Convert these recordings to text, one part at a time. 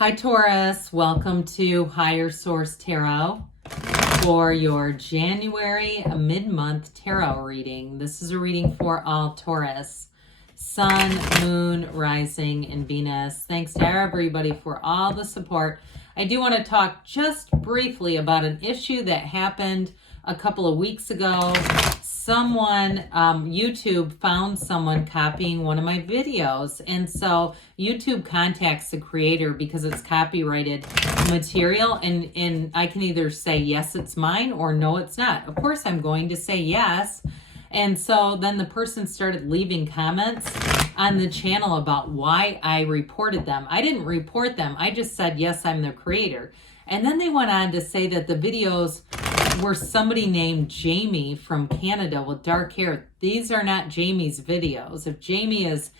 Hi Taurus, welcome to Higher Source Tarot for your January mid-month tarot reading. This is a reading for all Taurus, Sun, Moon, Rising, and Venus. Thanks to everybody for all the support. I do want to talk just briefly about an issue that happened a couple of weeks ago. YouTube found someone copying one of my videos. And so YouTube contacts the creator because it's copyrighted material. And I can either say, yes, it's mine, or no, it's not. Of course, I'm going to say yes. And so then the person started leaving comments on the channel about why I reported them. I didn't report them. I just said, yes, I'm the creator. And then they went on to say that the videos were somebody named Jamie from Canada with dark hair. These are not Jamie's videos. If Jamie is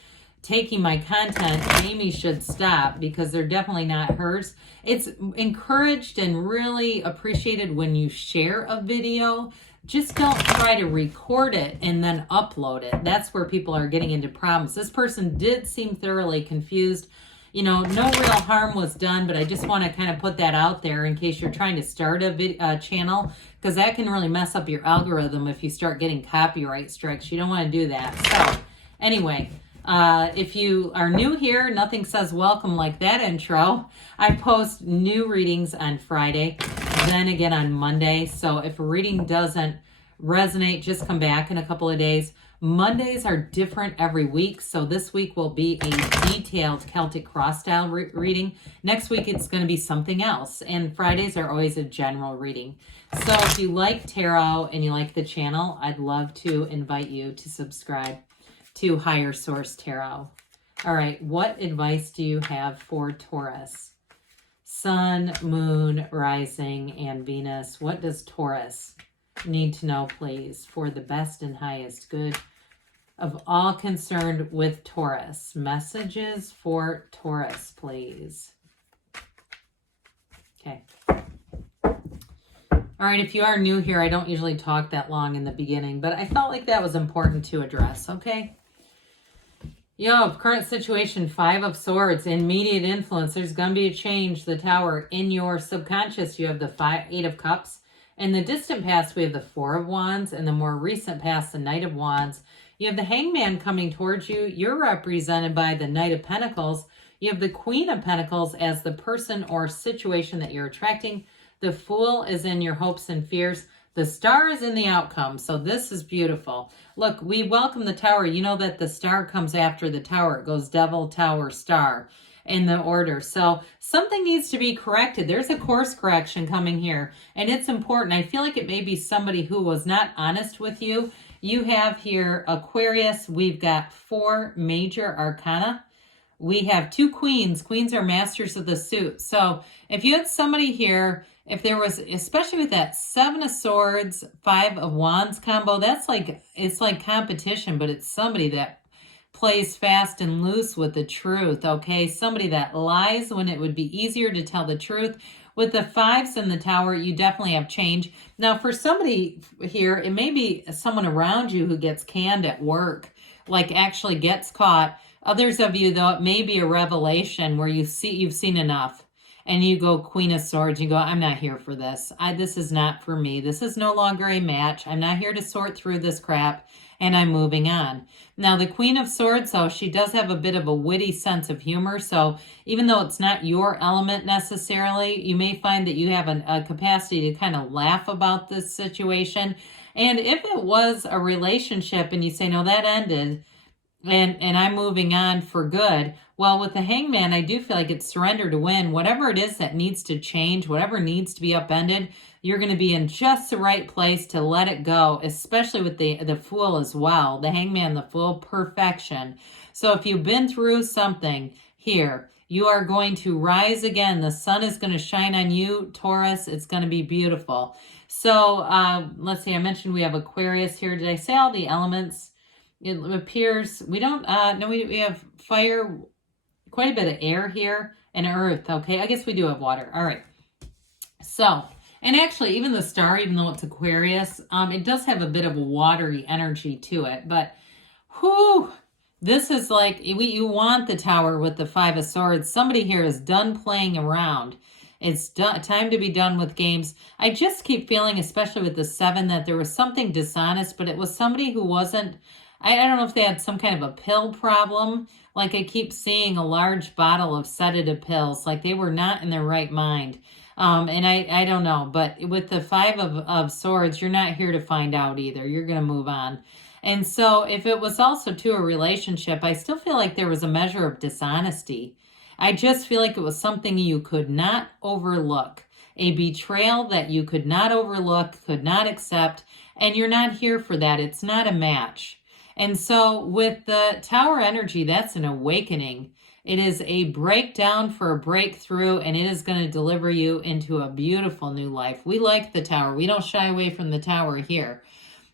taking my content, Jamie should stop because they're definitely not hers. It's encouraged and really appreciated when you share a video. Just don't try to record it and then upload it. That's where people are getting into problems. This person did seem thoroughly confused. You know, no real harm was done, but I just want to kind of put that out there in case you're trying to start a channel, because that can really mess up your algorithm if you start getting copyright strikes. You don't want to do that. So anyway, if you are new here, nothing says welcome like that intro. I post new readings on Friday, then again on Monday. So if a reading doesn't resonate, just come back in a couple of days. Mondays are different every week, so this week will be a detailed Celtic cross style reading. Next week it's going to be something else, and Fridays are always a general reading. So if you like tarot and you like the channel, I'd love to invite you to subscribe to Higher Source Tarot. All right, what advice do you have for Taurus? Sun, Moon, Rising, and Venus. What does Taurus need to know, please, for the best and highest good of all concerned with Taurus? Messages for Taurus, please. Okay. All right, if you are new here, I don't usually talk that long in the beginning, but I felt like that was important to address, okay? Current situation, 5 of Swords, immediate influence. There's going to be a change, the Tower. In your subconscious, you have the 8 of Cups. In the distant past, we have the 4 of Wands. In the more recent past, the Knight of Wands. You have the Hangman coming towards you. You're represented by the Knight of Pentacles. You have the Queen of Pentacles as the person or situation that you're attracting. The Fool is in your hopes and fears. The Star is in the outcome. So this is beautiful. Look, we welcome the Tower. You know that the Star comes after the Tower. It goes Devil, Tower, Star in the order. So something needs to be corrected. There's a course correction coming here, and it's important. I feel like it may be somebody who was not honest with you. You have here Aquarius. We've got 4 major arcana. We have 2 queens. Queens are masters of the suit. So if you had somebody here, if there was, especially with that 7 of Swords, 5 of Wands combo, that's like, it's like competition, but it's somebody that plays fast and loose with the truth, okay? Somebody that lies when it would be easier to tell the truth. With the 5s in the Tower, you definitely have change. Now, for somebody here, it may be someone around you who gets canned at work, like actually gets caught. Others of you, though, it may be a revelation where you've seen enough. And you go Queen of Swords, you go, I'm not here for this. This is not for me. This is no longer a match. I'm not here to sort through this crap, and I'm moving on. Now, the Queen of Swords, though, she does have a bit of a witty sense of humor. So even though it's not your element necessarily, you may find that you have a capacity to kind of laugh about this situation. And if it was a relationship and you say, no, that ended, and I'm moving on for good. Well, with the Hangman, I do feel like it's surrender to win. Whatever it is that needs to change, whatever needs to be upended, you're going to be in just the right place to let it go, especially with the Fool as well. The Hangman, the Fool, perfection. So if you've been through something here, you are going to rise again. The sun is going to shine on you, Taurus. It's going to be beautiful. So let's see, I mentioned we have Aquarius here. Did I say all the elements? It appears we don't we have fire, quite a bit of air here, and earth. Okay, I guess we do have water. All right. So, and actually, even the Star, even though it's Aquarius, it does have a bit of a watery energy to it. But, whew, This is like, you want the Tower with the Five of Swords. Somebody here is done playing around. It's time to be done with games. I just keep feeling, especially with the 7, that there was something dishonest, but it was somebody who wasn't, I don't know if they had some kind of a pill problem. Like I keep seeing a large bottle of sedative pills, like they were not in their right mind. And I don't know, but with the 5 of Swords, you're not here to find out either. You're going to move on. And so if it was also to a relationship, I still feel like there was a measure of dishonesty. I just feel like it was something you could not overlook, a betrayal that you could not overlook, could not accept, and you're not here for that. It's not a match. And so with the Tower energy, that's an awakening. It is a breakdown for a breakthrough, and it is going to deliver you into a beautiful new life. We like the Tower. We don't shy away from the Tower here.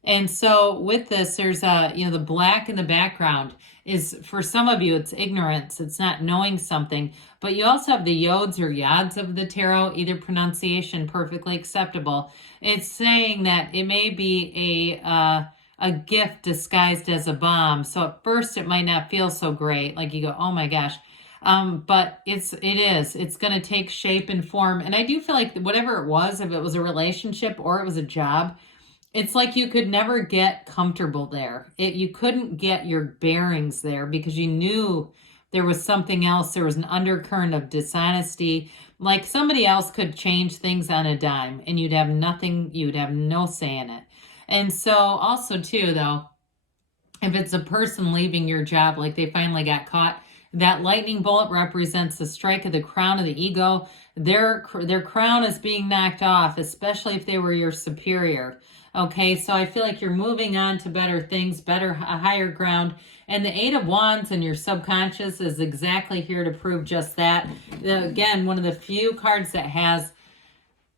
And so with this, there's the black in the background is, for some of you, it's ignorance. It's not knowing something. But you also have the yods or yads of the tarot, either pronunciation perfectly acceptable. It's saying that it may be a gift disguised as a bomb. So at first it might not feel so great. Like you go, oh my gosh. But it's going to take shape and form. And I do feel like whatever it was, if it was a relationship or it was a job, it's like you could never get comfortable there. You couldn't get your bearings there because you knew there was something else. There was an undercurrent of dishonesty. Like somebody else could change things on a dime and you'd have nothing, you'd have no say in it. And so also too, though, if it's a person leaving your job, like they finally got caught, that lightning bolt represents the strike of the crown of the ego. Their crown is being knocked off, especially if they were your superior. Okay, so I feel like you're moving on to better things, a higher ground. And the 8 of Wands in your subconscious is exactly here to prove just that. Again, one of the few cards that has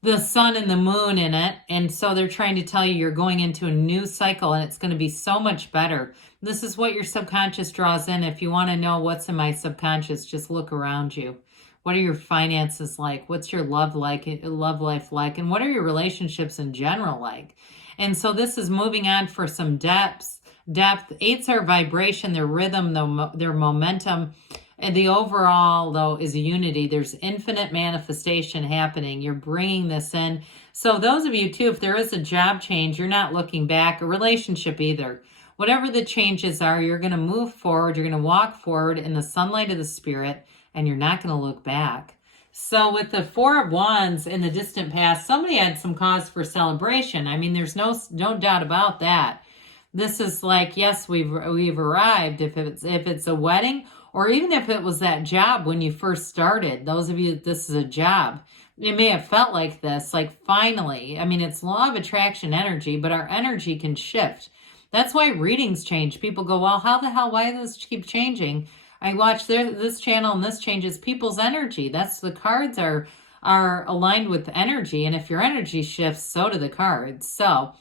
the sun and the moon in it. And so they're trying to tell you you're going into a new cycle and it's going to be so much better. This is what your subconscious draws in. If you want to know what's in my subconscious, just look around you. What are your finances like? What's your love life like? And what are your relationships in general like? And so this is moving on for some depth. 8s are vibration, their rhythm, their momentum. And the overall, though, is unity. There's infinite manifestation happening. You're bringing this in. So those of you, too, if there is a job change, you're not looking back, a relationship either. Whatever the changes are, you're going to move forward. You're going to walk forward in the sunlight of the spirit, and you're not going to look back. So with the 4 of Wands in the distant past, somebody had some cause for celebration. I mean, there's no doubt about that. This is like, yes, we've arrived. If it's a wedding, or even if it was that job when you first started, those of you, this is a job. It may have felt like this, like finally. I mean, it's law of attraction energy, but our energy can shift. That's why readings change. People go, well, how the hell, why does this keep changing? I watch this channel and this changes people's energy. That's the cards are aligned with energy. And if your energy shifts, so do the cards. So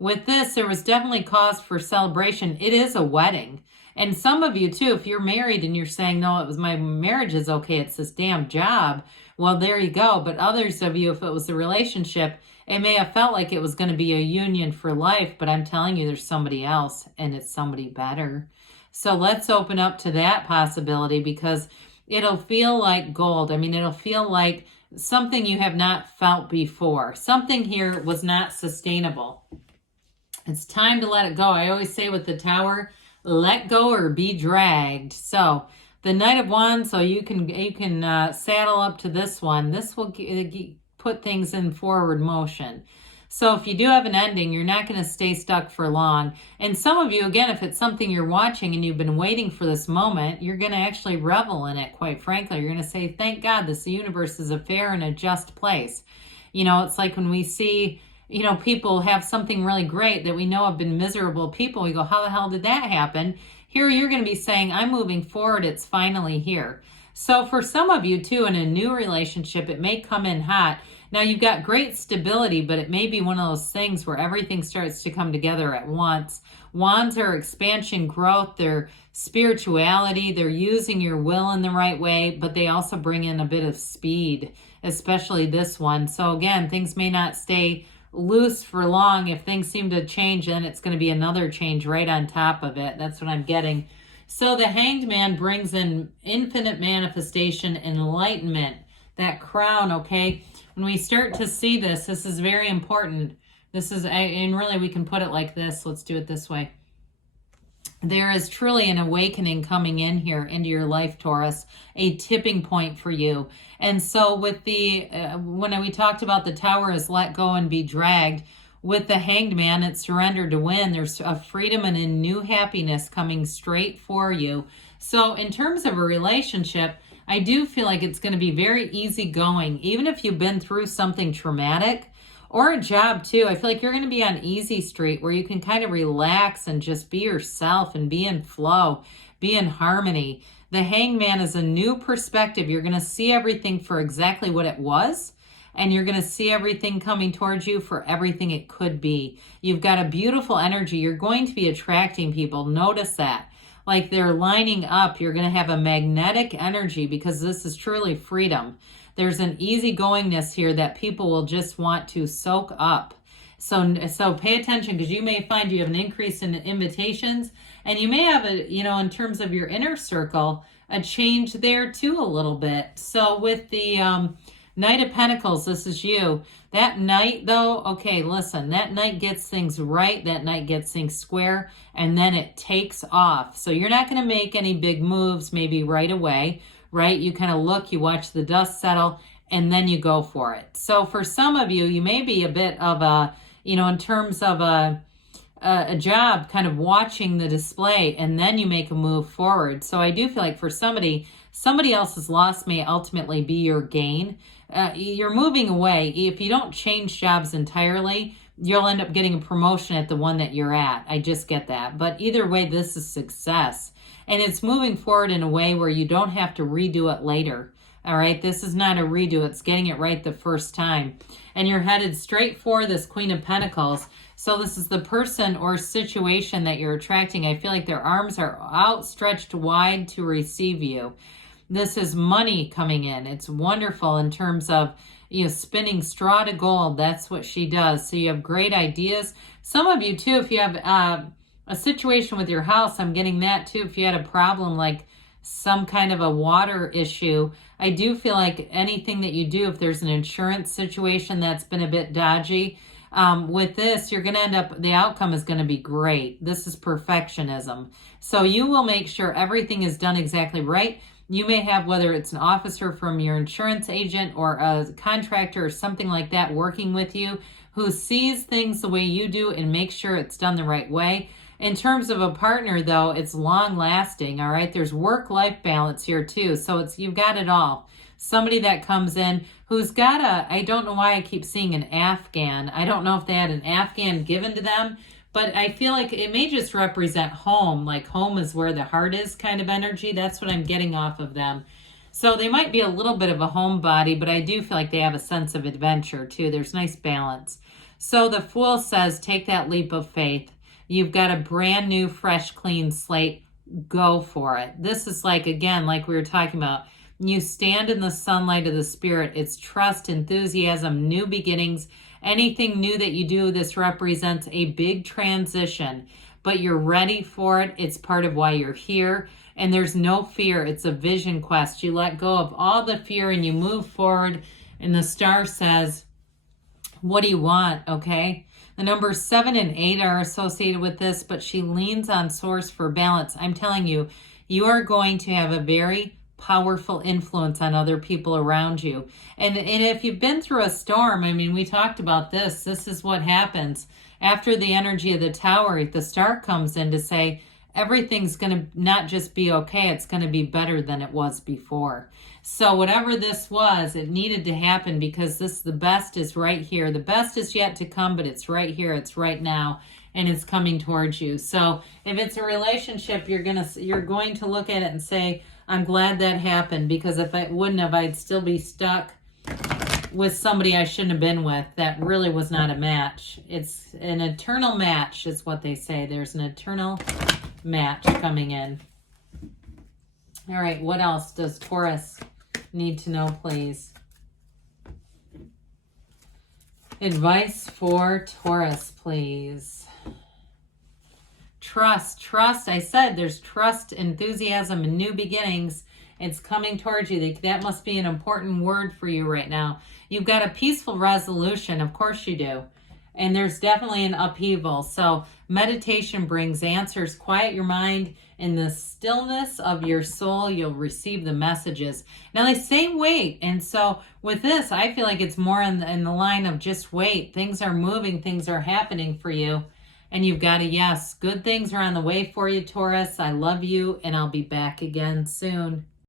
with this, there was definitely cause for celebration. It is a wedding. And some of you too, if you're married and you're saying, no, it was my marriage is okay, it's this damn job. Well, there you go. But others of you, if it was a relationship, it may have felt like it was going to be a union for life, but I'm telling you, there's somebody else and it's somebody better. So let's open up to that possibility because it'll feel like gold. I mean, it'll feel like something you have not felt before. Something here was not sustainable. It's time to let it go. I always say with the Tower, let go or be dragged. So the Knight of Wands, so you can saddle up to this one. This will put things in forward motion. So if you do have an ending, you're not going to stay stuck for long. And some of you, again, if it's something you're watching and you've been waiting for this moment, you're going to actually revel in it, quite frankly. You're going to say, thank God this universe is a fair and a just place. You know, it's like when we see, you know, people have something really great that we know have been miserable people. We go, how the hell did that happen? Here you're going to be saying, I'm moving forward. It's finally here. So for some of you, too, in a new relationship, it may come in hot. Now, you've got great stability, but it may be one of those things where everything starts to come together at once. Wands are expansion, growth, they're spirituality, they're using your will in the right way, but they also bring in a bit of speed, especially this one. So again, things may not stay loose for long. If things seem to change, then it's going to be another change right on top of it. That's what I'm getting. So the Hanged Man brings in infinite manifestation, enlightenment, that crown, okay? When we start to see this, this is very important. This is, and really we can put it like this. Let's do it this way. There is truly an awakening coming in here into your life, Taurus, a tipping point for you. And so with the, when we talked about the Tower is let go and be dragged, with the Hanged Man, it's surrender to win. There's a freedom and a new happiness coming straight for you. So in terms of a relationship, I do feel like it's going to be very easygoing. Even if you've been through something traumatic, or a job too, I feel like you're going to be on easy street where you can kind of relax and just be yourself and be in flow, be in harmony. The Hanged Man is a new perspective. You're going to see everything for exactly what it was, and you're going to see everything coming towards you for everything it could be. You've got a beautiful energy. You're going to be attracting people. Notice that. Like they're lining up. You're going to have a magnetic energy because this is truly freedom. There's an easygoingness here that people will just want to soak up. So pay attention, because you may find you have an increase in invitations, and you may have a, in terms of your inner circle, a change there too a little bit. So with the Knight of Pentacles, this is you. That Knight though, okay, listen, that Knight gets things right, that Knight gets things square, and then it takes off. So you're not going to make any big moves maybe right away, right? You kind of look, you watch the dust settle, and then you go for it. So for some of you, you may be a bit of a, in terms of a job, kind of watching the display, and then you make a move forward. So I do feel like for somebody else's loss may ultimately be your gain. You're moving away. If you don't change jobs entirely, you'll end up getting a promotion at the one that you're at. I just get that. But either way, this is success. And it's moving forward in a way where you don't have to redo it later. All right, this is not a redo. It's getting it right the first time. And you're headed straight for this Queen of Pentacles. So this is the person or situation that you're attracting. I feel like their arms are outstretched wide to receive you. This is money coming in. It's wonderful in terms of, spinning straw to gold. That's what she does. So you have great ideas. Some of you too, if you have a situation with your house, I'm getting that too. If you had a problem like some kind of a water issue, I do feel like anything that you do, if there's an insurance situation that's been a bit dodgy, with this, you're going to end up, the outcome is going to be great. This is perfectionism. So you will make sure everything is done exactly right. You may have, whether it's an officer from your insurance agent or a contractor or something like that working with you, who sees things the way you do and makes sure it's done the right way. In terms of a partner, though, it's long lasting, all right? There's work-life balance here, too. So you've got it all. Somebody that comes in who's got I don't know why I keep seeing an Afghan. I don't know if they had an Afghan given to them, but I feel like it may just represent home, like home is where the heart is kind of energy. That's what I'm getting off of them. So they might be a little bit of a homebody, but I do feel like they have a sense of adventure, too. There's nice balance. So the Fool says, take that leap of faith. You've got a brand new, fresh, clean slate. Go for it. This is like, again, like we were talking about, you stand in the sunlight of the spirit. It's trust, enthusiasm, new beginnings. Anything new that you do, this represents a big transition, but you're ready for it. It's part of why you're here. And there's no fear. It's a vision quest. You let go of all the fear and you move forward. And the star says, what do you want? Okay. The numbers 7 and 8 are associated with this, but she leans on source for balance. I'm telling you, you are going to have a very powerful influence on other people around you. And if you've been through a storm, I mean, we talked about this. This is what happens. After the energy of the Tower, the star comes in to say, everything's going to not just be okay, it's going to be better than it was before. So whatever this was, it needed to happen because the best is right here. The best is yet to come, but it's right here. It's right now, and it's coming towards you. So if it's a relationship, you're going to look at it and say, I'm glad that happened, because if it wouldn't have, I'd still be stuck with somebody I shouldn't have been with. That really was not a match. It's an eternal match is what they say. There's an eternal match coming in. All right, what else does Taurus need to know, please? Advice for Taurus, please. Trust. I said there's trust, enthusiasm, and new beginnings. It's coming towards you. That must be an important word for you right now. You've got a peaceful resolution. Of course you do. And there's definitely an upheaval. So meditation brings answers. Quiet your mind. In the stillness of your soul, you'll receive the messages. Now they say wait. And so with this, I feel like it's more in the line of just wait. Things are moving. Things are happening for you. And you've got a yes. Good things are on the way for you, Taurus. I love you, and I'll be back again soon.